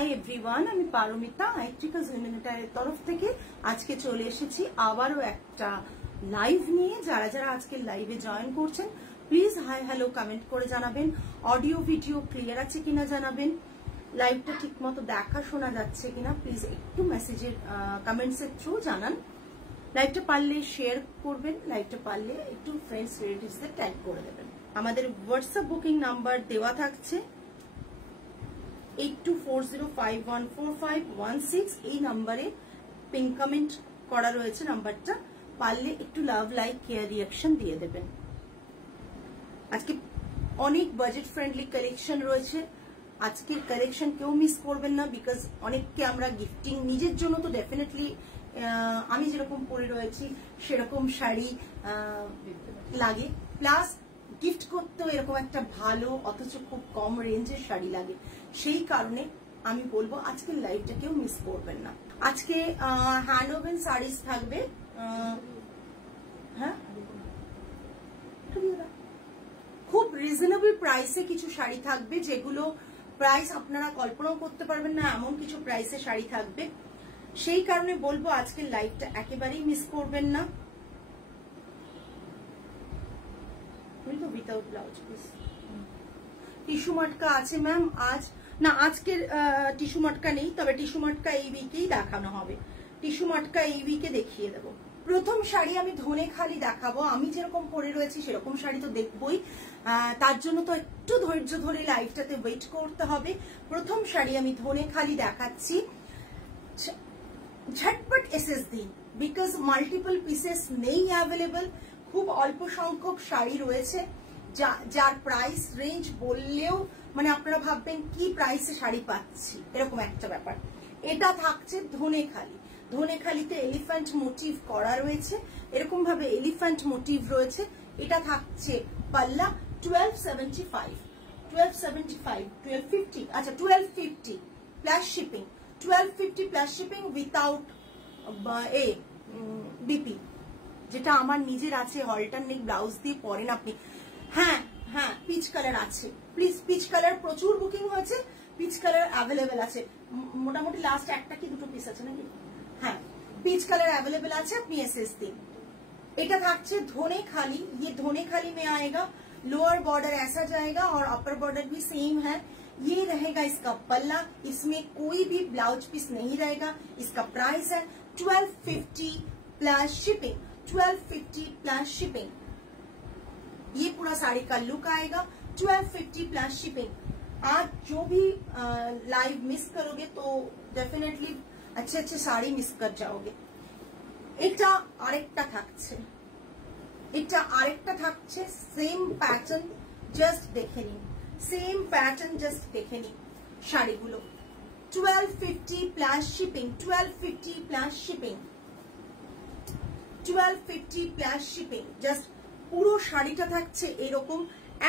Hi everyone, আমি পারমিতা আইট্রিকাস লিমিটেডের তরফ থেকে আজকে চলে এসেছি আবারও একটা লাইভ নিয়ে। যারা যারা আজকে লাইভে জয়েন করছেন প্লিজ হাই হ্যালো কমেন্ট করে জানাবেন। অডিও ভিডিও ক্লিয়ার আছে কিনা জানাবেন। লাইভটা ঠিক মতো দেখা শোনা যাচ্ছে কিনা প্লিজ একটু মেসেজের কমেন্টসের থ্রু জানান। লাইভটা পারলে শেয়ার করবেন, লাইভটা পারলে একটু ফ্রেন্ডস রিলেটিভসদের ট্যাগ করে দেবেন। আমাদের হোয়াটসঅ্যাপ বুকিং নাম্বার দেওয়া থাকছে 8240514516। এই নাম্বারে পিন কমেন্ট করা রয়েছে নাম্বারটা, পারলে একটু লাভ লাইক কেয়ার রিয়াকশন দিয়ে দেবেন। আজকে অনেক বাজেট ফ্রেন্ডলি কালেকশন রয়েছে। আজকের কালেকশন কেউ মিস করবেন না, বিকজ অনেককে আমরা গিফটিং নিজের জন্য তো ডেফিনেটলি আমি যেরকম পরে রয়েছি সেরকম শাড়ি লাগে, প্লাস গিফট করতেও এরকম একটা ভালো অথচ খুব কম রেঞ্জের শাড়ি লাগে। সেই কারণে আমি বলবো আজকের লাইভটা কেউ মিস করবেন না। আজকে হ্যান্ড ওভেন শাড়িজ থাকবে, হ্যাঁ খুব রিজনেবল প্রাইসে কিছু শাড়ি থাকবে, যেগুলো প্রাইস আপনারা কল্পনাও করতে পারবেন না, এমন কিছু প্রাইসে শাড়ি থাকবে। সেই কারণে বলবো আজকের লাইভটা একেবারেই মিস করবেন না। উইথাউট ব্লাউজ পিস টিস্যু মটকা আছে ম্যাম আজ না, আজকের টিস্যু মটকা নেই, তবে টিস্যু মটকা এই উইকেই দেখানো হবে। টিস্যু মটকা এই উইকে দেখিয়ে দেবো। প্রথম শাড়ি আমি ধনেখালি দেখাবো। আমি যেরকম পরে রয়েছি সেরকম শাড়ি তো দেখবই, তার জন্য তো একটু ধৈর্য ধরে লাইভটাতে ওয়েট করতে হবে। প্রথম শাড়ি আমি ধনেখালি দেখাচ্ছি, ঝটপট এসএসডি, বিকজ মাল্টিপল পিসেস নেই অ্যাভেলেবল। খুব অল্প সংখ্যক শাড়ি রয়েছে যার প্রাইস রেঞ্জ বললেও মানে আপনারা ভাববেন কি প্রাইসে শাড়ি পাচ্ছি, এরকম একটা ব্যাপার। এটা থাকছে ধনেখালি। ধনেখালিতে এলিফ্যান্ট মোটিভ করা রয়েছে, এরকম ভাবে এলিফ্যান্ট মোটিভ রয়েছে। এটা থাকছে পাল্লা 1275 1250, আচ্ছা 1250 plus shipping, 1250 plus shipping without BP, যেটা আমার নিজের আছে। অল্টারনেট ব্লাউজ দিয়ে পরেন আপনি। হ্যাঁ হ্যাঁ, পিচ কালার আছে, প্লিজ পিচ কালার প্রচুর বুকিং হয়েছে, পিচ কালার অ্যাভেলেবেল আছে। মোটামুটি লাস্ট একটা কি দুটো পিস আছে নাকি? হ্যাঁ, পিচ কালার अवेलेबल আছে, আপনি एसएस दिन। এটা থাকছে ধনেখালি। ये धनेखाली में आएगा, लोअर बॉर्डर ऐसा जाएगा और अपर बॉर्डर भी सेम है। ये रहेगा इसका पल्ला, इसमें कोई भी ब्लाउज पीस नहीं रहेगा। इसका प्राइस है 1250 प्लस शिपिंग, 1250 प्लस शिपिंग। ये पूरा साड़ी का लुक आएगा 1250 प्लस शिपिंग। आज जो भी लाइव मिस करोगे तो डेफिनेटली अच्छे अच्छे শাড়ি মিস করে যাওগে। এটা আরেকটা থাকছে, সেম প্যাটার্ন, জাস্ট দেখে নিন, সেম প্যাটার্ন জাস্ট দেখে নিন শাড়িগুলো। 1250 plus shipping, 1250 plus shipping, 1250 plus shipping. Just পুরো শাড়িটা থাকছে এরকম,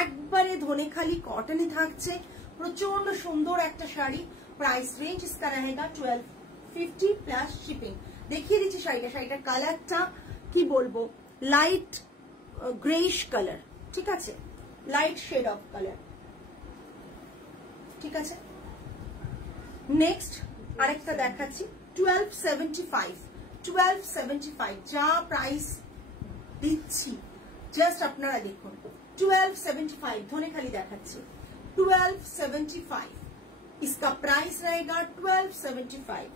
একবারে ধনেখালি কটনে থাকছে, প্রচন্ড সুন্দর একটা শাড়ি। প্রাইস রেঞ্জ इसका रहेगा 1250 প্লাস শিপিং। দেখিয়ে দিচ্ছি শাড়িটা। শাড়িটার কালারটা কি বলবো, লাইট গ্রেইশ কালার, ঠিক আছে, লাইট শেড অফ কালার, ঠিক আছে। নেক্সট আরেকটা দেখাচ্ছি 1275 যা প্রাইস দিচ্ছি জাস্ট আপনারা দেখুন। 1275 ধনেখালি দেখাচ্ছি, 1275 इसका प्राइस रहेगा 1275।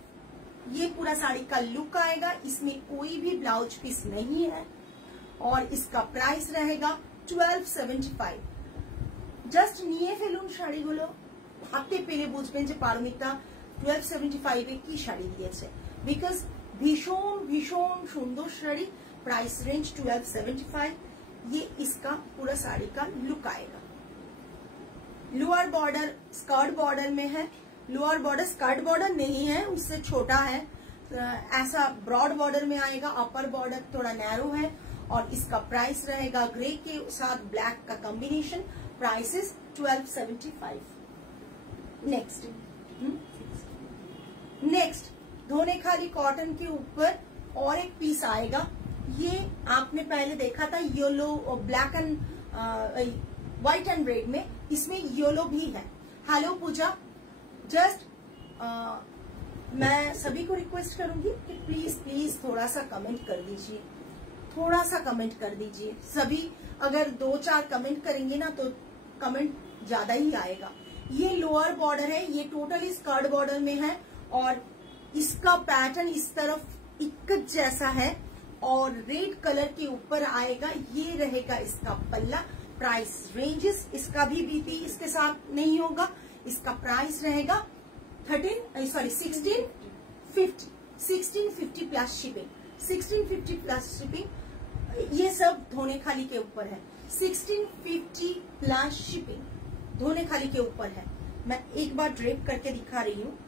ये पूरा साड़ी का लुक आएगा, इसमें कोई भी ब्लाउज पीस नहीं है और इसका प्राइस रहेगा 1275। জাস্ট নিয়ে ফেলুন শাড়িগুলো, হাতে পেলে বুঝবেন যে পারমিতা 1275 এ কি শাড়ি দিয়েছে, বিকজ ভীষণ ভীষণ সুন্দর শাড়ি। Price range 1275। ये इसका पूरा साड़ी का लुक आएगा। लोअर बॉर्डर स्कर्ट बॉर्डर में है, लोअर बॉर्डर स्कर्ट बॉर्डर नहीं है, उससे छोटा है, ऐसा ब्रॉड बॉर्डर में आएगा। अपर बॉर्डर थोड़ा नैरो है और इसका प्राइस रहेगा ग्रे के साथ ब्लैक का combination. Price is 1275। Next Dhanekhali cotton के ऊपर और एक पीस आएगा। ये आपने पहले देखा था yellow black and white and red में, इसमें येलो भी है। हेलो पूजा, जस्ट मैं सभी को रिक्वेस्ट करूंगी कि प्लीज प्लीज थोड़ा सा कमेंट कर दीजिए, थोड़ा सा कमेंट कर दीजिए। सभी अगर 2-4 कमेंट करेंगे ना तो कमेंट ज्यादा ही आएगा। ये लोअर बॉर्डर है, ये टोटली स्कर्ट बॉर्डर में है और इसका पैटर्न इस तरफ इक्कत जैसा है और रेड कलर के ऊपर आएगा। ये रहेगा इसका पल्ला। प्राइस रेंजेस इसका भी बीपी इसके साथ नहीं होगा। इसका प्राइस रहेगा 1650 प्लस शिपिंग। 1650 प्लस शिपिंग, ये सब धोने खाली के ऊपर है। 1650 प्लस शिपिंग धोने खाली के ऊपर है। मैं एक बार ड्रेप करके दिखा रही हूँ।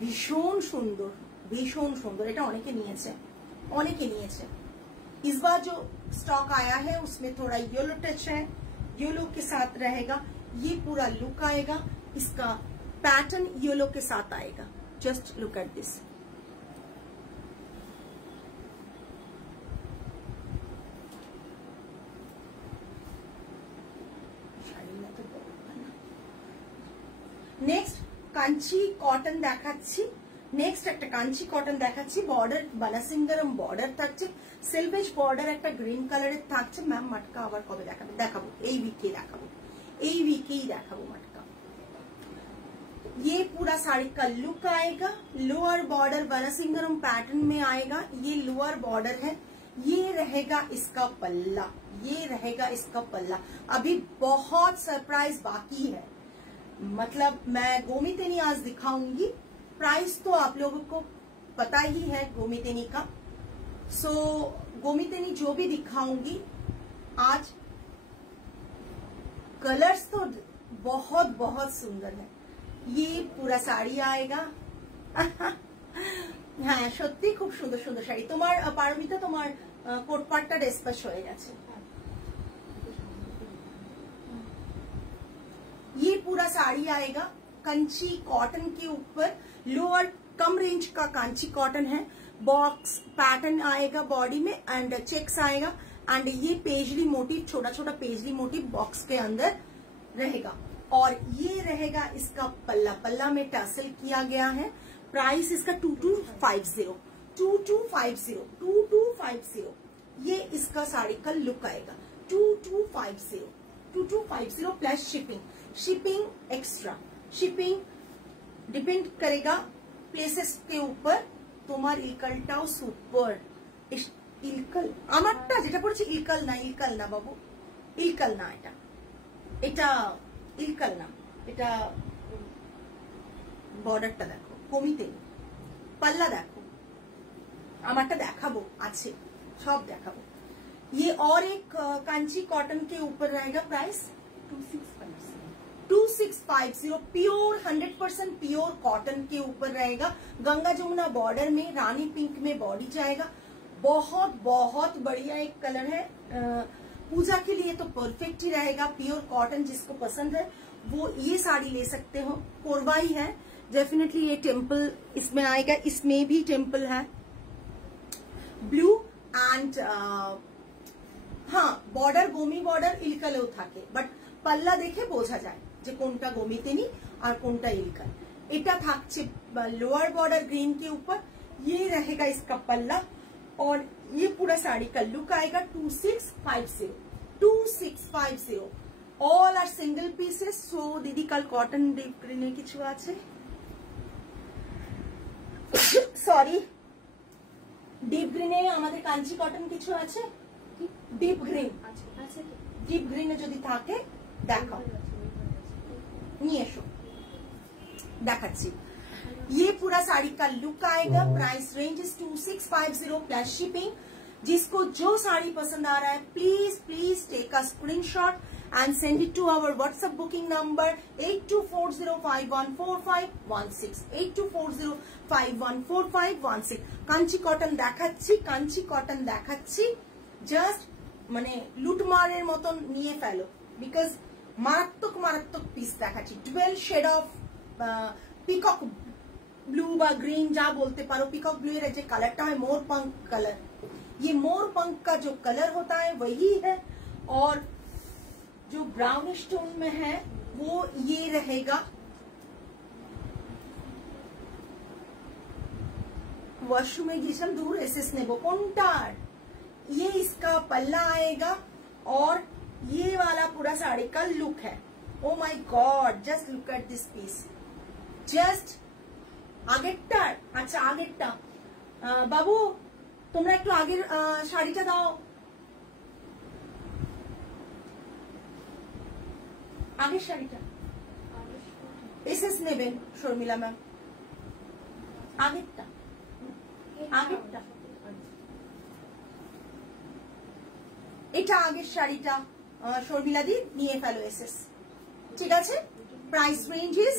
भीषण सुंदर, भीषण सुंदर। এটা অনেকে নিয়েছে, অনেকে নিয়েছে। इस बार जो स्टॉक आया है उसमें थोड़ा येलो टच है, येलो के साथ रहेगा। ये पूरा लुक आएगा, इसका पैटर्न येलो के साथ आएगा। Just look at this. Next Kanchi cotton দেখাচ্ছি। নেক্সট একটা কাঞ্চি কটন দেখাচ্ছি। বর্ডার বানাসিঙ্গারম বর্ডার থাকছে, সেলভেজ বর্ডার একটা গ্রিন কালারের থাকছে। ম্যাম মটকা আবার কবে দেখাবে? দেখাবো, এই वीकेই দেখাবো, এই वीकेই দেখাবো मटका। ये पूरा साड़ी का लुक आएगा। लोअर बॉर्डर बानासिंगरम पैटर्न में आएगा। ये लोअर बॉर्डर है। ये रहेगा इसका पल्ला, ये रहेगा इसका पल्ला। अभी बहुत सरप्राइज बाकी है। मतलब मैं गोमितेनी आज दिखाऊंगी। प्राइस तो आप लोगों को पता ही है गोमितेनी का। सो गोमितेनी जो भी दिखाऊंगी आज, कलर्स तो बहुत बहुत सुंदर है। ये पूरा শাড়ি आएगा। হ্যাঁ সত্যি খুব সুন্দর সুন্দর শাড়ি। তোমার পারমিতা তোমার কোট পাটটা ডিসপ্যাচ হয়ে গেছে। ये पूरा साड़ी आएगा कंची कॉटन के ऊपर। लोअर कम रेंज का कांची कॉटन है। बॉक्स पैटर्न आएगा बॉडी में एंड चेक्स आएगा एंड ये पेजली मोटिव, छोटा छोटा पेजली मोटिव बॉक्स के अंदर रहेगा। और ये रहेगा इसका पल्ला। पल्ला में टसल किया गया है। प्राइस इसका 2250। ये इसका साड़ी का लुक आएगा 2250 plus shipping. Shipping extra, shipping depend करेगा प्लेसेस के ऊपर। তোমার ইলকালটাও সুপার। ইলকাল আমারটা যেটা পড়ছে ইলকাল না, ইলকাল না বাবু, ইলকাল না। এটা এটা ইলকাল না, এটা বর্ডারটা দেখো কমিতেনি। পাল্লা দেখো, আমারটা দেখাবো, আছে সব দেখাবো। ये और एक कांची कॉटन के ऊपर रहेगा। प्राइस 2650 प्योर 100% प्योर कॉटन के ऊपर रहेगा। गंगा जमुना बॉर्डर में रानी पिंक में बॉडी जाएगा। बहुत बहुत बढ़िया एक कलर है। पूजा के लिए तो परफेक्ट ही रहेगा। प्योर कॉटन जिसको पसंद है वो ये साड़ी ले सकते हो। कोरवाई है डेफिनेटली। ये टेम्पल इसमें आएगा, इसमें भी टेम्पल है ब्लू एंड हाँ बॉर्डर गोमी बॉर्डर इलकलेও থাকে, বাট পাল্লা দেখে বোঝা যায় যে কোনটা গোমিতেনি আর কোনটা ইলকল। এটা থাকছে लोअर बॉर्डर ग्रीन के ऊपर। ये रहेगा इसका पल्ला और ये पूरा साड़ी का लुक आएगा 2650। All are single pieces. So दीदी कल कॉटन डीप ग्रीन কিছু আছে, সরি ডিপ গ্রিনে আমাদের কাঞ্চি কটন কিছু আছে। ডিপ গ্রিন ডিপ গ্রিনে যদি থাকে দেখাও, নিয়ে এসো দেখাচ্ছি। ये पूरा साड़ी का लुक आएगा। Price range is 2650 plus shipping. जिसको जो साड़ी पसंद आ रहा है please please take a screenshot and send it to our WhatsApp booking number 8240514516 8240514516। Kanchi cotton দেখাচ্ছি, कांची कॉटन দেখাচ্ছি। জাস্ট মানে লুটমারের মতন নিয়ে ফেলো, বিকজ মারাত্মক মারাত্মক পিস দেখাচ্ছি। 12 शेड ऑफ পিকক ब्लू বা ग्रीन जा बोलते पारो। पिकॉक ब्लू ये जो कलरটা है मोर पंख कलर, ये मोर पंख का जो कलर होता है वही है। और जो ब्राउनिश टोन में है वो ये रहेगा ওয়াশরুমে গিয়েছিলাম, দূর এসএস নেবো কোনটার। ये इसका पल्ला आएगा और ये वाला पूरा साड़ी का लुक है। Oh my god, just look at this piece, just আগেরটার। আচ্ছা আগেরটা বাবু তোমরা একটু আগের শাড়িটা দাও, আগের শাড়িটা এসএস নেবেন শর্মিলা ম্যাম, আগেরটা আগেরটা এটা আগের শাড়িটা শর্মিলা দি নিয়ে ফেলো এসএস, ঠিক আছে। প্রাইস রেঞ্জ ইজ,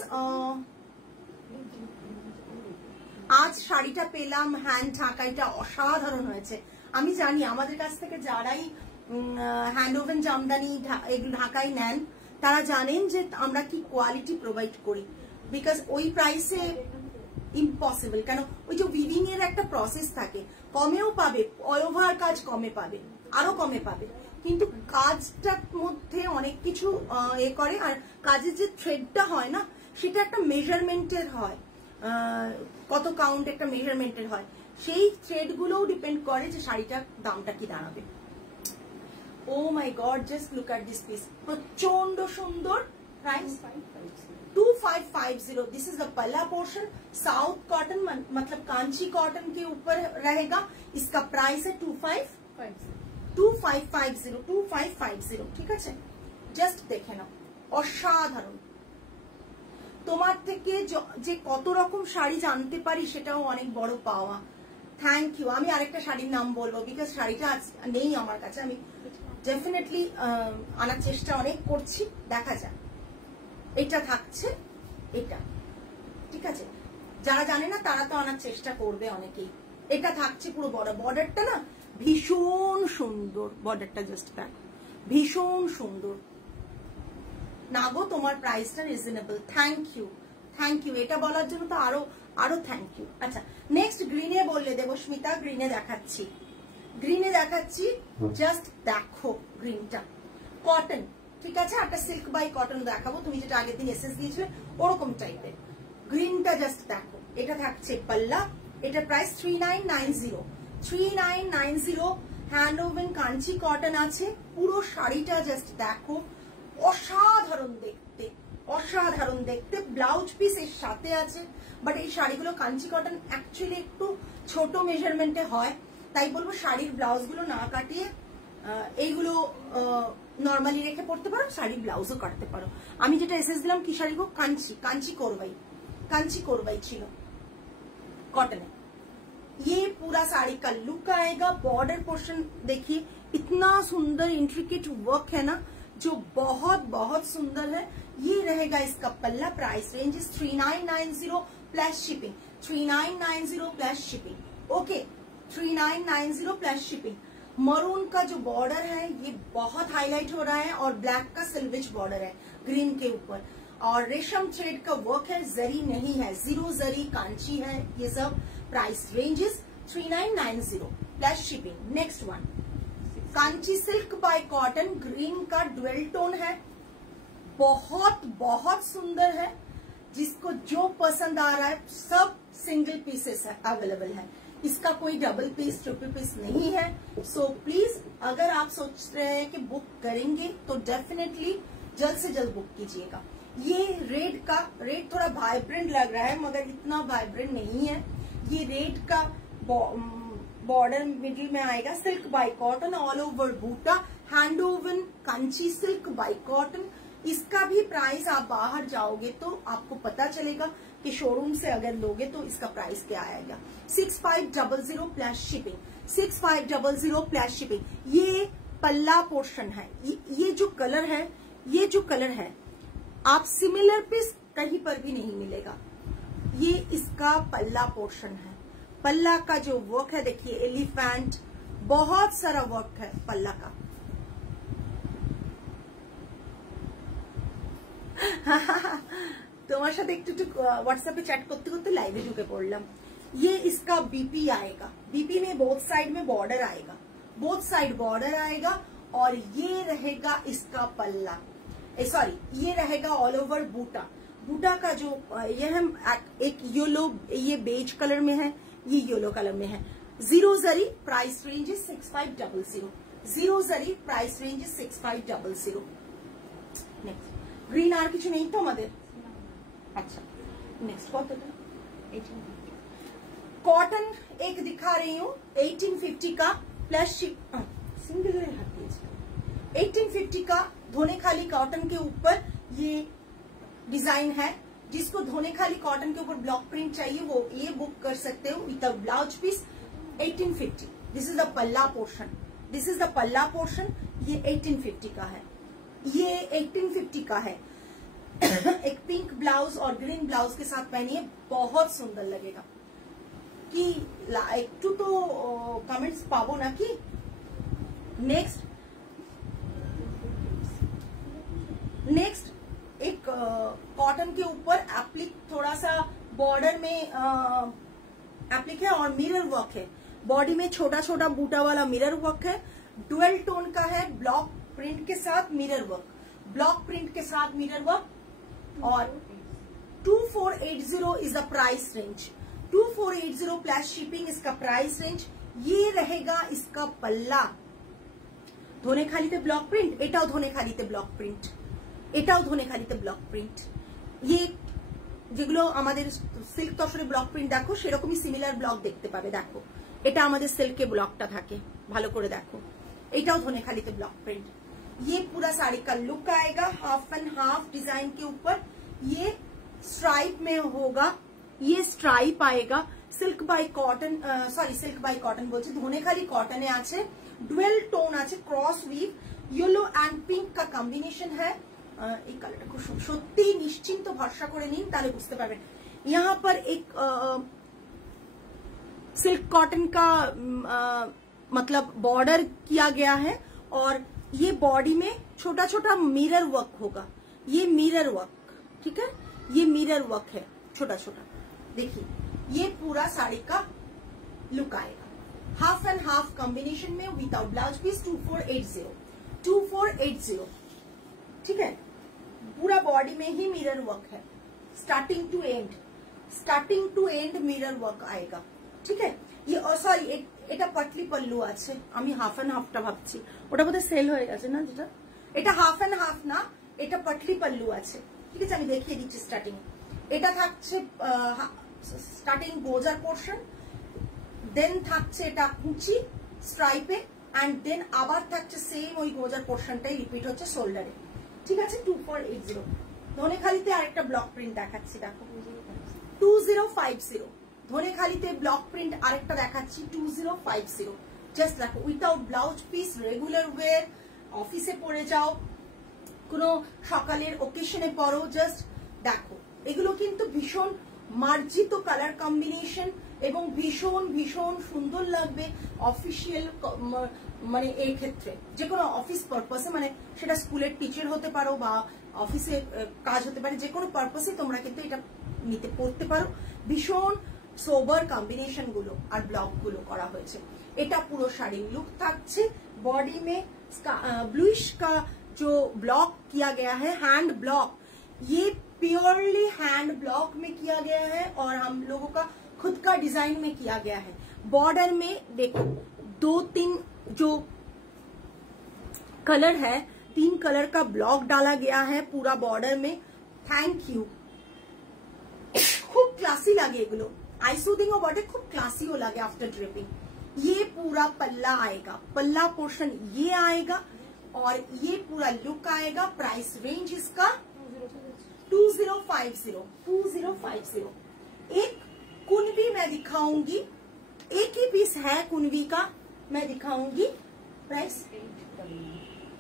আজ শাড়িটা পেলাম হ্যান্ড ঢাকাইটা অসাধারণ হয়েছে। আমি জানি আমাদের কাছ থেকে যারাই হ্যান্ড ওভেন জামদানি এগুলো ঢাকাই নেন তারা জানেন যে আমরা কি কোয়ালিটি প্রোভাইড করি, বিকজ ওই প্রাইসে ইম্পসিবল। কেন, ওই যে উইভিং এর একটা প্রসেস থাকে, কমেও পাবে, অল ওভার কাজ কমে পাবে, আরো কমে পাবে, কিন্তু কাজটার মধ্যে অনেক কিছু এ করে। আর কাজের যে থ্রেডটা হয় না সেটা একটা মেজারমেন্টের হয়, কত কাউন্ট একটা মেজারমেন্টের হয়, সেই থ্রেড গুলোও ডিপেন্ড করে যে শাড়িটার দামটা কি দাঁড়াবে। Oh my God, just look at this piece, প্রচন্ড সুন্দর। প্রাইস 2550। दिस इज द पल्ला पोर्शन, साउथ कॉटन मतलब कांची कॉटन के ऊपर रहेगा। इसका प्राइस है 2550, ঠিক আছে। জাস্ট দেখে নাও, অসাধারণ। তোমার থেকে যে কত রকম শাড়ি জানতে পারি সেটাও অনেক বড় পাওয়া। Thank you. আমি আরেকটা শাড়ির নাম বলবো, বিকজ শাড়িটা নেই আমার কাছে, আমি ডেফিনেটলি আনার চেষ্টা অনেক করছি, দেখা যাক। এটা থাকছে, এটা ঠিক আছে, যারা জানে না তারা তো আনার চেষ্টা করবে অনেকেই। এটা থাকছে পুরো বর্ডারটা না ভীষণ সুন্দর, বর্ডারটা জাস্ট দেখো, ভীষণ সুন্দর। না গো, তোমার প্রাইসটা reasonable, thank you, thank you. এটা বলার জন্য তো আরো থ্যাংক ইউ। আচ্ছা নেক্সট গ্রিনে বললে দেবস্মিতা, গ্রিনে দেখাচ্ছি, গ্রিনে দেখাচ্ছি, জাস্ট দেখো গ্রিনটা, কটন, ঠিক আছে। একটা সিল্ক বাই কটন দেখাবো, তুমি যেটা আগের দিন এসএস দিয়েছিলে ওরকম টাইপের। গ্রিনটা জাস্ট দেখো, এটা থাকছে পাল্লা, এটা price 3990 hand woven Kanchi cotton আছে। পুরো শাড়িটা জাস্ট দেখো, অসাধারণ দেখতে, অসাধারণ দেখতে। ব্লাউজ পিস এর সাথে আছে, বাট এই শাড়িগুলো কাঞ্চি কটন অ্যাকচুয়ালি একটু ছোট মেজারমেন্টে হয়, তাই বলবো শাড়ির ব্লাউজ গুলো না কাটিয়ে এইগুলো নর্মালি রেখে পড়তে পারো, শাড়ির ব্লাউজও কাটতে পারো। আমি যেটা এসএস দিলাম কি শাড়ি গো, কাঞ্চি কোরবাই ছিল कॉटन है। ये पूरा साड़ी का लुक आएगा। बॉर्डर पोर्शन देखिए, इतना सुंदर इंट्रिकेट वर्क है ना, जो बहुत बहुत सुंदर है। ये रहेगा इसका पल्ला। Price range is 3990 plus shipping, 3990 plus shipping. Okay, 3990 plus shipping. Maroon का जो बॉर्डर है ये बहुत हाईलाइट हो रहा है, और ब्लैक का सिल्विच बॉर्डर है ग्रीन के ऊपर, और रेशम थ्रेड का वर्क है, जरी नहीं है, जीरो जरी कांची है ये सब। Price range is 3990 plus shipping. Next one, Kanchi silk by cotton, green का ड्वेल टोन है, बहुत बहुत सुंदर है। जिसको जो पसंद आ रहा है, सब सिंगल पीसेस अवेलेबल है, इसका कोई डबल पीस ट्रिपल पीस नहीं है। सो प्लीज अगर आप सोच रहे हैं कि बुक करेंगे तो डेफिनेटली जल्द से जल्द बुक कीजिएगा। ये रेड का, रेड थोड़ा वाइब्रेंट लग रहा है मगर इतना वाइब्रेंट नहीं है। ये रेड का बॉर्डर मिडिल में आएगा। Silk by cotton, all over बूटा, hand woven Kanchi silk by cotton. इसका भी प्राइस आप बाहर जाओगे तो आपको पता चलेगा कि शोरूम से अगर लोगे तो इसका प्राइस क्या आएगा। 6500 प्लस शिपिंग, 6500 प्लस शिपिंग। ये पल्ला पोर्शन है। ये जो कलर है, ये जो कलर है आप सिमिलर पीस कहीं पर भी नहीं मिलेगा। ये इसका पल्ला पोर्शन है। पल्ला का जो वर्क है देखिए, एलिफेंट, बहुत सारा वर्क है पल्ला का। তোমার সাথে একটু व्हाट्सएप पे चैट करते करते लाइव ढुके पड़लाम। ये इसका बीपी आएगा, बीपी में बोथ साइड में बॉर्डर आएगा, बोथ साइड बॉर्डर आएगा। और ये रहेगा इसका पल्ला, सॉरी ये रहेगा ऑल ओवर बूटा। बूटा का जो ये है एक येलो, ये बेज कलर में है, ये येलो कलर में है। Zero zari price range is 6500। Zero zari price range is 6500। Next green আর কিছু নেই তো আমাদের? अच्छा नेक्स्ट কতটা? 1850 कॉटन एक दिखा रही हूँ 1850 का प्लस सिंगल 1850 का धोने खाली कॉटन के ऊपर ये डिजाइन है। जिसको धोने खाली कॉटन के ऊपर ब्लॉक प्रिंट चाहिए वो ये बुक कर सकते हो with blouse piece. 1850 this is the पल्ला पोर्शन, दिस इज द पल्ला पोर्शन। ये 1850 का है, ये 1850 का है। एक पिंक ब्लाउज और ग्रीन ब्लाउज के साथ पहनिए, बहुत सुंदर लगेगा। कि একটু তো কমেন্টস পাবো নাকি? नेक्स्ट एक कॉटन के ऊपर एप्लिक थोड़ा सा बॉर्डर में एप्लिक है और मिरर वर्क है। बॉडी में छोटा छोटा बूटा वाला मिरर वर्क है। डुअल टोन का है, ब्लॉक प्रिंट के साथ मिरर वर्क, ब्लॉक प्रिंट के साथ मिरर वर्क। और 2480 is the price range. 2480 plus shipping इसका प्राइस रेंज। ये रहेगा इसका पल्ला। ধনে খালিতে ব্লক প্রিন্ট, এটাও ধনে খালিতে ব্লক প্রিন্ট, এটাও ধনে খালিতে ব্লক প্রিন্ট। ये যেগুলো আমাদের সিল্ক তসরে ব্লক প্রিন্ট দেখো সেরকমই সিমিলার ব্লক দেখতে পাবে। দেখো এটা আমাদের সিল্কে ব্লকটা থাকে, ভালো করে দেখো। এটাও ধনে খালিতে ব্লক প্রিন্ট। ये पूरा साड़ी का लुक आएगा हाफ एंड हाफ डिजाइन के ऊपर। ये स्ट्राइप में होगा, ये स्ट्राइप आएगा। Silk by cotton, sorry silk by cotton बोलছে, ধনে খালি কটনে আছে। ডুয়েল টোন আছে, cross weave yellow and pink का कॉम्बिनेशन है। এই কালারটা খুব সত্যি নিশ্চিন্ত ভরসা করে নিন তাহলে বুঝতে পারবেন। यहाँ पर एक सिल्क कॉटन का मतलब बॉर्डर किया गया है और ये बॉडी में छोटा छोटा मिरर वर्क होगा। ये मिरर वर्क, ठीक है, ये मिरर वर्क है छोटा छोटा। देखिए ये पूरा साड़ी का लुक आएगा हाफ एंड हाफ कॉम्बिनेशन में विदाउट ब्लाउज पीस। 2480 ठीक है। पूरा बॉडी में ही मिरर वर्क है, starting to end mirror work आएगा, ठीक है। ये सॉरी এটা পাটলি পল্লু আছে, আমি হাফ এন্ড হাফটা ভাবছি, ওটা বোধহয় সেল হয়ে গেছে না, যেটা এটা হাফ এন্ড হাফ না, এটা পাটলি পল্লু আছে, ঠিক আছে। আমি দেখিয়ে দিচ্ছি স্টার্টিং। এটা থাকছে স্টার্টিং গোজার পোর্শন, দেন থাকছে এটা কুচি স্ট্রাইপে, এন্ড দেন আবার থাকছে সেম ওই গোজার পোর্শনটাই রিপিট হচ্ছে শোল্ডারে, ঠিক আছে। 2480 ধনে খালিতে আরেকটা ব্লক প্রিন্ট দেখাচ্ছি, দেখো 2050 ধনে খালিতে ব্লক প্রিন্ট আরেকটা দেখাচ্ছি 2050। জাস্ট দেখো without blouse piece, regular wire, অফিসে পরে যাও, কোনো সকালের ওকেশনে পরো, জাস্ট দেখো। এগুলো কিন্তু ভীষণ মার্জিত কালার কম্বিনেশন এবং ভীষণ ভীষণ সুন্দর লাগবে অফিসিয়াল, মানে এই ক্ষেত্রে যে কোনো অফিস পারপাসে, মানে সেটা স্কুলের টিচার হতে পারো বা অফিসে কাজ হতে পারে, যে কোনো পারপাসে তোমরা কিন্তু এটা নিতে পড়তে পারো। ভীষণ সোবার कॉम्बिनेशन गुलो और ब्लॉक गुलो करा हुए छे। एटा पूरो शाड़ी लुक थाकछे। बॉडी में ब्लूइश का जो ब्लॉक किया गया है, हैंड ब्लॉक, ये प्योरली हैंड ब्लॉक में किया गया है और हम लोगों का खुद का डिजाइन में किया गया है। बॉर्डर में देखो 2-3 जो कलर है, 3 कलर का ब्लॉक डाला गया है पूरा बॉर्डर में। थैंक यू, खूब क्लासी लगे एगुलो, आइसुदिंग और बॉडी खूब क्लासी हो लगे आफ्टर ड्रिपिंग। ये पूरा पल्ला आएगा, पल्ला पोर्शन ये आएगा और ये पूरा लुक आएगा। प्राइस रेंज इसका 2050। एक कुनवी मैं दिखाऊंगी, एक ही पीस है कुनवी का, मैं दिखाऊंगी। प्राइस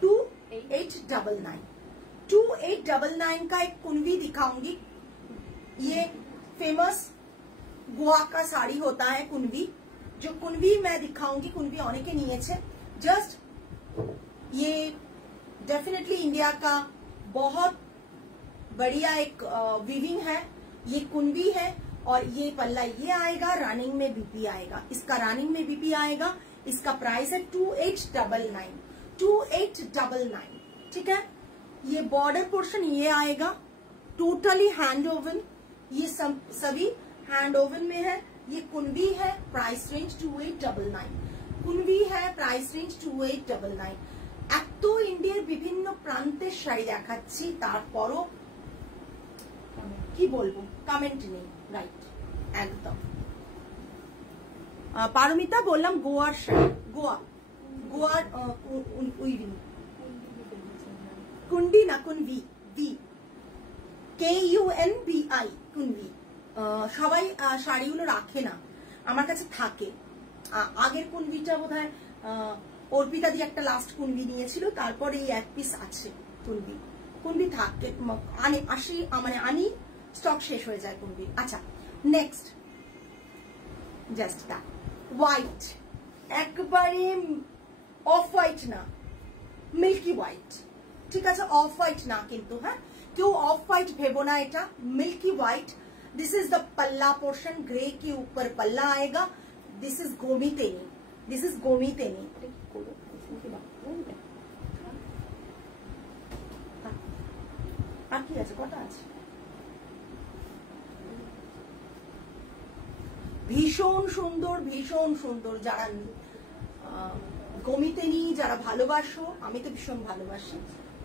2899 का एक कुनवी दिखाऊंगी। ये फेमस गोवा का साड़ी होता है कुनवी। जो कुनवी मैं दिखाऊंगी, कुनवी অনেকে নিয়েছে, जस्ट ये डेफिनेटली इंडिया का बहुत बढ़िया एक वीविंग है। ये कुनवी है और ये पल्ला ये आएगा, रनिंग में बीपी आएगा, इसका रनिंग में बीपी आएगा। इसका प्राइस है 2899, ठीक है। ये बॉर्डर पोर्शन ये आएगा, टोटली हैंड ओवन, ये सभी हैंड ओवन में है, ये कुनवी है, प्राइस रेंज 2899। कुनवी है, प्राइस रेंज 2899। এত ইন্ডিয়ার বিভিন্ন প্রান্তের শাড়ি দেখাচ্ছি, তারপরও কি বলবো, কমেন্ট নেই। রাইট, একদম। পারমিতা বললাম গোয়ার শাড়ি, গোয়ার উইরি, কুন্ডি না কুনভি, ভি KUNVI, কুনভি। সবাই শাড়িগুলো রাখে না, আমার কাছে থাকে। আগের কুনভিটা বোধহয় অর্পিতা দিয়ে একটা লাস্ট কুনভি নিয়েছিল, তারপরে এই এক পিস আছে কুনভি। কুনভি থাকে, আনি স্টক শেষ হয়ে যায় কুনভি। আচ্ছা, নেক্সট জাস্ট দ্যাট হোয়াইট, একবারে অফ হোয়াইট না, মিল্কি হোয়াইট, ঠিক আছে? অফ হোয়াইট না কিন্তু, হ্যাঁ, কেউ অফ হোয়াইট ভেবো না, এটা milky white. This is the पल्ला पोर्शन, ग्रे के ऊपर पल्ला आएगा। दिस इज गोमितेनी, दिस इज गोमितेनी। কি আছে, কটা আছে? ভীষণ সুন্দর, ভীষণ সুন্দর। যারা গোমিতেনি যারা ভালোবাসো, আমি তো ভীষণ ভালোবাসি,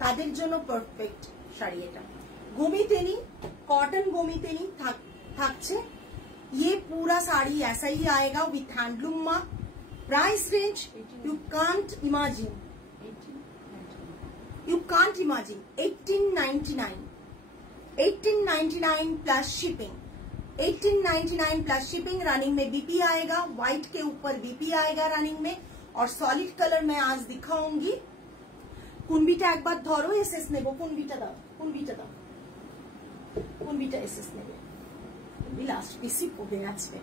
তাদের জন্য পারফেক্ট শাড়ি এটা। गोमितेनी, कॉटन गोमितेनी থাকছে। ये पूरा साड़ी ऐसा ही आएगा with handloom mark. Price range you can't imagine, 1899, 1899 plus shipping, 1899 plus shipping. Running में बीपी आएगा, व्हाइट के ऊपर बीपी आएगा रनिंग में, और सॉलिड कलर में आज दिखाऊंगी। कुनबिटा एक बार धरो, एसएस नेबो, कुनबिटा दाओ, कुनबिटा दाओ, কুনবিটা এসএস নেবে। লাস্ট পিসি পড়ে আছে,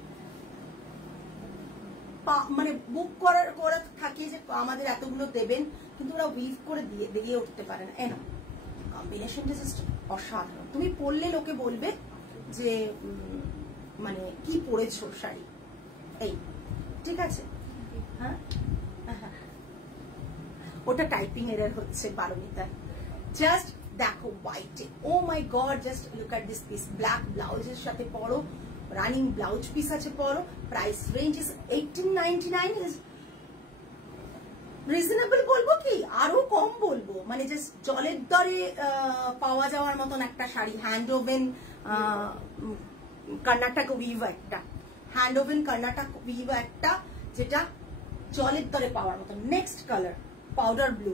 মানে বুক করা থাকে যে আমাদের এতগুলো দেবেন, কিন্তু ওরা উইভ করে দিয়ে উঠতে পারে না। এনা কম্বিনেশনটা জাস্ট অসাধারণ। তুমি পরলে লোকে বলবে যে মানে কি পরেছো শাড়ি, এই ঠিক আছে। হ্যাঁ, ওটা টাইপিং এরর হচ্ছে পারমিতা। জাস্ট দেখো হোয়াইটে, oh my God, just look at this piece. Black ব্লাউজের সাথে পরো, রানিং ব্লাউজ পিস আছে, পরো। Price range is 1899। Is reasonable বলবো কি আরো কম বলবো, মানে জাস্ট জলের দরে পাওয়া যাওয়ার মতন একটা sari. Hand woven Karnataka weave একটা, হ্যান্ড ওভেন কর্ণাটক উইভ একটা, যেটা জলের দরে পাওয়ার মতন। Next colour powder blue.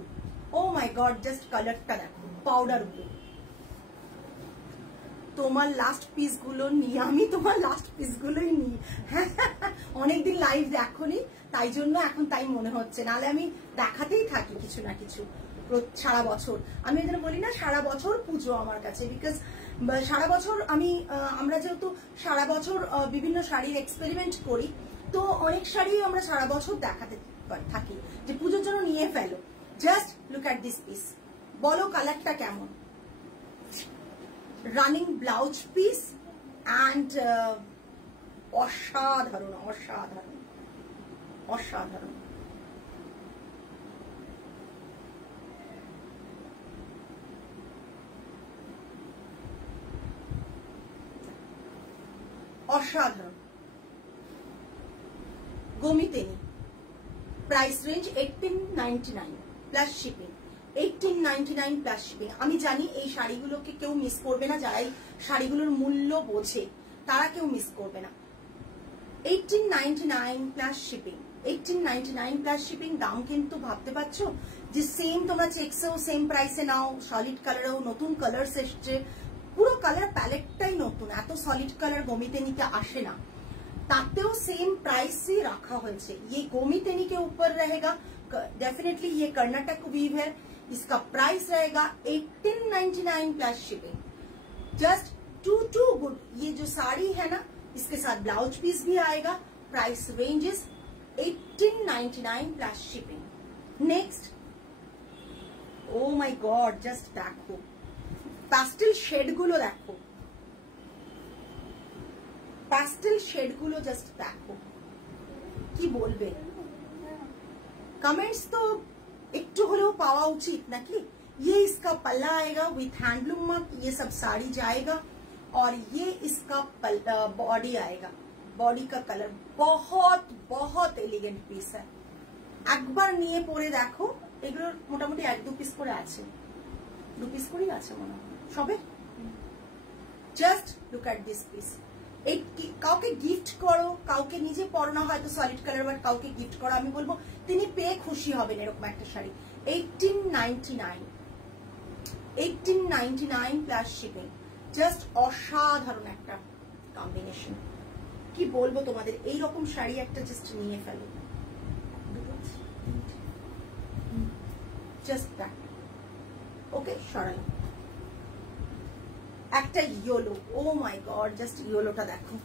Oh my God, just কালারটা দেখো, পাউডার ব্লু। তোমার লাস্ট পিস গুলো নিয়ে, আমি তোমার লাস্ট পিস গুলোই নিই। অনেকদিন লাইভ দেখোনি, তাই জন্য এখন তাই মনে হচ্ছে, নাহলে আমি দেখাতেই থাকি কিছু না কিছু সারা বছর। আমি এজন্য বলি না সারা বছর পুজো আমার কাছে, বিকজ সারা বছর আমরা যেহেতু সারা বছর বিভিন্ন শাড়ির এক্সপেরিমেন্ট করি, তো অনেক শাড়ি আমরা সারা বছর দেখাতে থাকি, যে পুজোর জন্য নিয়ে ফেলো। Just look at this piece, বলো কালারটা কেমন। রানিং ব্লাউজ পিস অ্যান্ড অসাধারণ, অসাধারণ, অসাধারণ। অসাধারণ। গোমিতেনি, price range 1899 plus shipping, 1899 plus shipping. আমি জানি এই শাড়িগুলোকে কেউ মিস করবে না, যারা এই শাড়িগুলোর মূল্য বোঝে তারা কেউ মিস করবে না। 1899 প্লাস শিপিং, 1899 প্লাস শিপিং। দাম কিন্তু ভাবতে পারছো যে সেম তোমরা চেক্সেও সেম প্রাইসে নাও, সলিড কালারেও নতুন কালার্স এসছে, পুরো কালার প্যালেটটাই নতুন, এত সলিড কালার গোমিতেনিতে আসে না, तातेও सेम प्राइस ही रखा হয়েছে। ये गोमितेनी के ऊपर रहेगा डेफिनेटली, ये कर्नाटक वीव है, इसका प्राइस रहेगा 1899 plus shipping. Just too good. ये जो साड़ी है ना, इसके साथ ब्लाउज पीस भी आएगा। Price range is 1899 plus shipping. Next, O my god, just देखो প্যাস্টেল শেড গুলো, দেখো প্যাস্টেল শেড গুলো, জাস্ট দেখো, কি বলবে। कमेंट्स तो একটু হলেও পাওয়া উচিত নাকি। ये इसका पल्ला आएगा विथ हैंडलूम मार्क, ये सब साड़ी जाएगा। और ये इसका बॉडी आएगा, बॉडी का कलर बहुत बहुत एलिगेंट पिस है। একবার নিয়ে পরে দেখো, এগুলোর মোটামুটি 1-2 পিস করে আছে, 2 পিস করেই আছে মনে হয় সবে। Just look at this piece. এই কাউকে গিফট করো, কাউকে নিজে পরনা হয়তো সলিড কালার, বাট কাউকে গিফট করো, আমি বলবো তিনি পেয়ে খুশি হবেন এরকম একটা শাড়ি। 1899 plus shipping. জাস্ট অসাধারণ একটা কম্বিনেশন, কি বলবো তোমাদের, এইরকম শাড়ি একটা জাস্ট নিয়ে ফেলো। Just that. ওকে, সরালাম। একটা yellow, O my God, just ইয়েলোটা দেখো।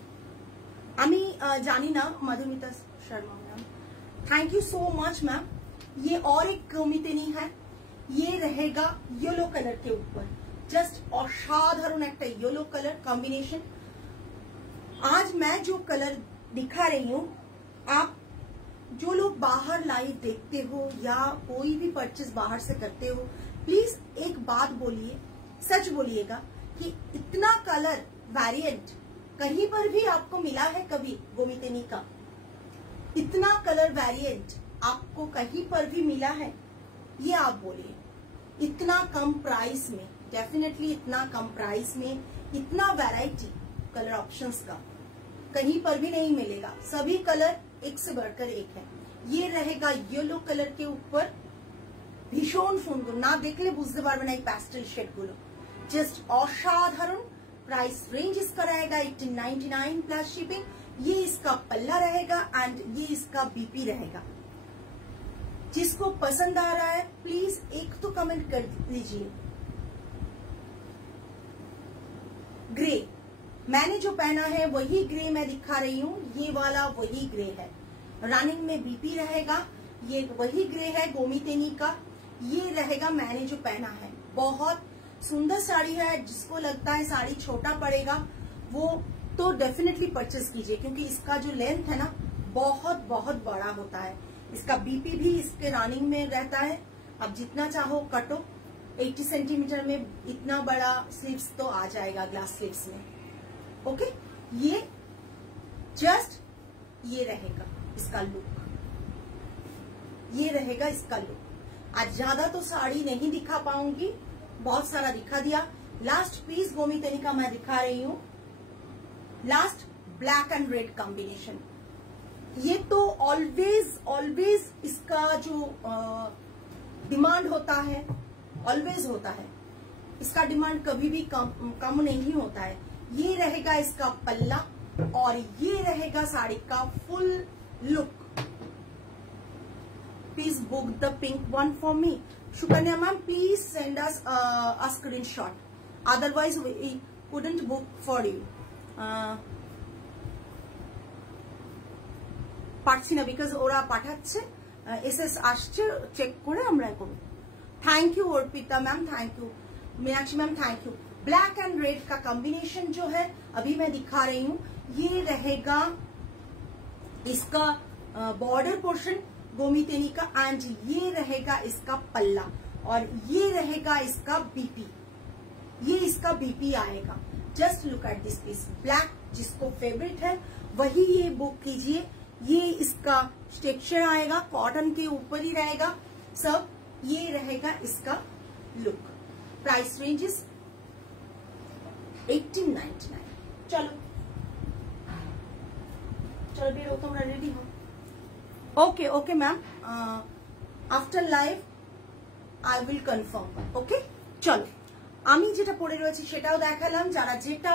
আমি জানি না Madhumita Sharma ma'am, thank you so much ma'am. ये और एक गोमितेनी है, ये रहेगा येलो कलर के ऊपर, जस्ट असाधारण एक येलो कलर कॉम्बिनेशन। आज मैं जो कलर दिखा रही हूँ, आप जो लोग बाहर लाइव देखते हो या कोई भी परचेज बाहर से करते हो, प्लीज एक बात बोलिए, सच बोलिएगा कि इतना कलर वेरिएंट कहीं पर भी आपको मिला है कभी? गोमितेनी का इतना कलर वेरिएंट आपको कहीं पर भी मिला है? ये आप बोलिए। इतना कम प्राइस में, डेफिनेटली इतना कम प्राइस में इतना वैरायटी कलर ऑप्शंस का कहीं पर भी नहीं मिलेगा। सभी कलर एक से बढ़कर एक है। ये रहेगा येलो कलर के ऊपर, भीषण सुंदर, ना देखले बुझते पारबे ना এই প্যাস্টেল শেড গুলো, জাস্ট অসাধারণ। प्राइस रेंज इसका रहेगा 1899 प्लस शिपिंग। ये इसका पल्ला रहेगा एंड ये इसका बीपी रहेगा। जिसको पसंद आ रहा है प्लीज एक तो कमेंट कर लीजिए। ग्रे, मैंने जो पहना है वही ग्रे मैं दिखा रही हूँ, ये वाला वही ग्रे है। रनिंग में बीपी रहेगा, ये वही ग्रे है गोमितेनी का। ये रहेगा मैंने जो पहना है। बहुत सुंदर साड़ी है। जिसको लगता है साड़ी छोटा पड़ेगा वो तो डेफिनेटली परचेज कीजिए, क्योंकि इसका जो लेंथ है ना बहुत बहुत बड़ा होता है। इसका बीपी भी इसके रनिंग में रहता है। अब जितना चाहो कटो, 80 सेंटीमीटर में इतना बड़ा स्लीव्स तो आ जाएगा, ग्लास स्लीव्स में। ओके, ये जस्ट ये रहेगा इसका लुक, ये रहेगा इसका लुक। आज ज्यादा तो साड़ी नहीं दिखा पाऊंगी, बहुत सारा दिखा दिया। लास्ट पीस गोमितेनी का मैं दिखा रही हूँ, last black and red combination. ये तो ऑलवेज ऑलवेज इसका जो डिमांड होता है, ऑलवेज होता है, इसका डिमांड कभी भी कम नहीं होता है। ये रहेगा इसका पल्ला और ये रहेगा साड़ी का full look. Please book the pink one for me. Shukanya ma'am, please send us a screenshot. Otherwise, we couldn't book for you. পারছি না বিকজ ওরা পাঠাচ্ছে, এসএস আসছে, চেক করে আমরা করব। Thank you Arpita ma'am, thank you Meenakshi ma'am, thank you. Black and red का combination जो है अभी मैं दिखा रही हूँ, ये रहेगा इसका बॉर्डर पोर्शन गोमितेनी का, एंड ये रहेगा इसका पल्ला और ये रहेगा इसका बीपी। ये इसका बीपी आएगा। Just look at this piece. Black जिसको फेवरेट है वही ये बुक कीजिए। ये इसका टेक्सचर आएगा, कॉटन के ऊपर ही रहेगा सब। ये रहेगा इसका लुक। Price ranges 1899। चलो चलो बेरो, তোমরা रेडी हो? Okay okay ma'am, after live I will confirm. Okay, चलो আমি যেটা পড়ে রয়েছে সেটাও দেখালাম। যারা যেটা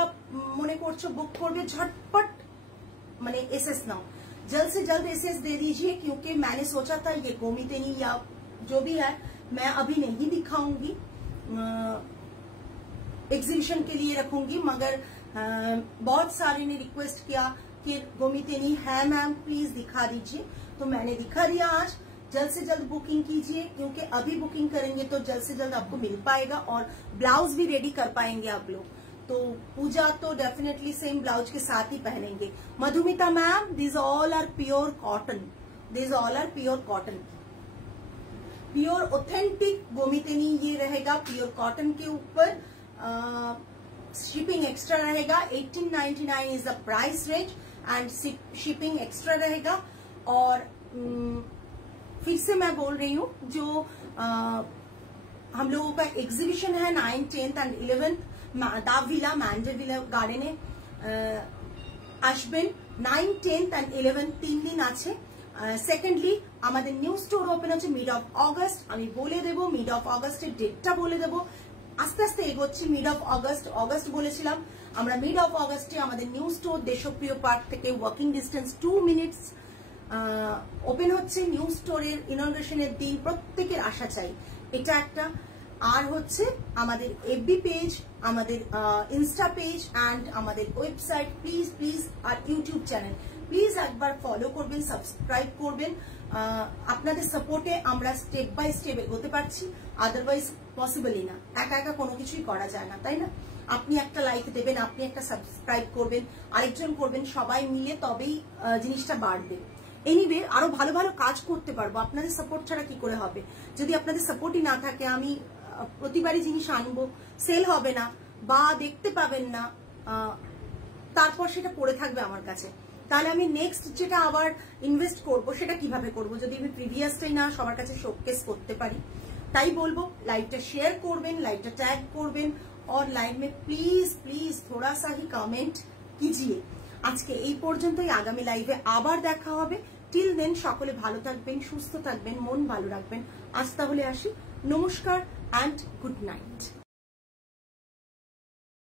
মনে করছো বুক করবে झटपट মানে एसएस नाउ, जल्द से जल्द एसएस दे दीजिए, क्योंकि मैंने सोचा था ये गोमितेनी या जो भी है मैं अभी नहीं दिखाऊंगी, एग्जीबिशन के लिए रखूंगी। मगर बहुत सारे ने रिक्वेस्ट किया कि गोमितेनी है मैम प्लीज दिखा दीजिए, तो मैंने दिखा दिया आज। जल्द से जल्द बुकिंग कीजिए, क्योंकि अभी बुकिंग करेंगे तो जल्द से जल्द आपको मिल पाएगा और ब्लाउज भी रेडी कर पाएंगे आप लोग। तो पूजा तो डेफिनेटली सेम ब्लाउज के साथ ही पहनेंगे। Madhumita ma'am, this all are pure cotton, this all are pure cotton, pure authentic गोमितेनी ये रहेगा प्योर कॉटन के ऊपर। शिपिंग एक्स्ट्रा रहेगा। 1899 is the price range and shipping extra रहेगा। और फिर से मैं बोल रही हूँ, जो हम लोगों का एग्जीबिशन है 9, 10 एंड 11 दाव विला मैंडेविला गार्डने আসবেন। 9, 10 एंड 11 3 दिन আছে। সেকেন্ডলি আমাদের নিউ স্টোর ওপেন হচ্ছে মিড অফ অগস্ট। আমি বলে দেবো মিড অফ অগস্টের ডেটটা বলে দেবো, আস্তে আস্তে এগোচ্ছি। মিড অফ অগস্ট বলেছিলাম আমরা। মিড অফ অগস্টে আমাদের নিউ স্টোর দেশপ্রিয় পার্ক থেকে ওয়াকিং ডিস্টেন্স 2 মিনিটস ওপেন হচ্ছে। নিউ স্টোরের ইনগ্রেশনের দিন প্রত্যেকের আশা চাই, এটা একটা। আর হচ্ছে আমাদের এফবি পেজ, আমাদের ইনস্টা পেজ অ্যান্ড আমাদের ওয়েবসাইট প্লিজ প্লিজ, আর ইউটিউব চ্যানেল প্লিজ একবার ফলো করবেন, সাবস্ক্রাইব করবেন। আপনাদের সাপোর্টে আমরা স্টেপ বাই স্টেপ এগোতে পারছি, আদারওয়াইজ পসিবলই না। একা একা কোনো কিছুই করা যায় না, তাই না? আপনি একটা লাইক দেবেন, আপনি একটা সাবস্ক্রাইব করবেন, আরেকজন করবেন, সবাই মিলে তবেই জিনিসটা বাড়বে। এনিওয়ে আরো ভালো ভালো কাজ করতে পারবো, আপনাদের সাপোর্ট ছাড়া কি করে হবে? যদি আপনাদের সাপোর্টই না থাকে, আমি প্রতিবারই জিনিস আনবো, সেল হবে না বা দেখতে পাবেন না, তারপর সেটা পড়ে থাকবে আমার কাছে। তাহলে আমি নেক্সট যেটা আবার ইনভেস্ট করব সেটা কিভাবে করব, যদি আমি প্রিভিয়াসটাই না সবার কাছে শোকেস করতে পারি? তাই বলবো লাইভটা শেয়ার করবেন, লাইভটা ট্যাগ করবেন, और लाइव में प्लीज प्लीज थोड़ा सा ही कमेंट कीजिए। আজকে এই পর্যন্তই, আগামী লাইভে আবার দেখা হবে। টিল দেন সকলে ভালো থাকবেন, সুস্থ থাকবেন, মন ভালো রাখবেন। আজ তাহলে আসি, নমস্কার অ্যান্ড গুড নাইট।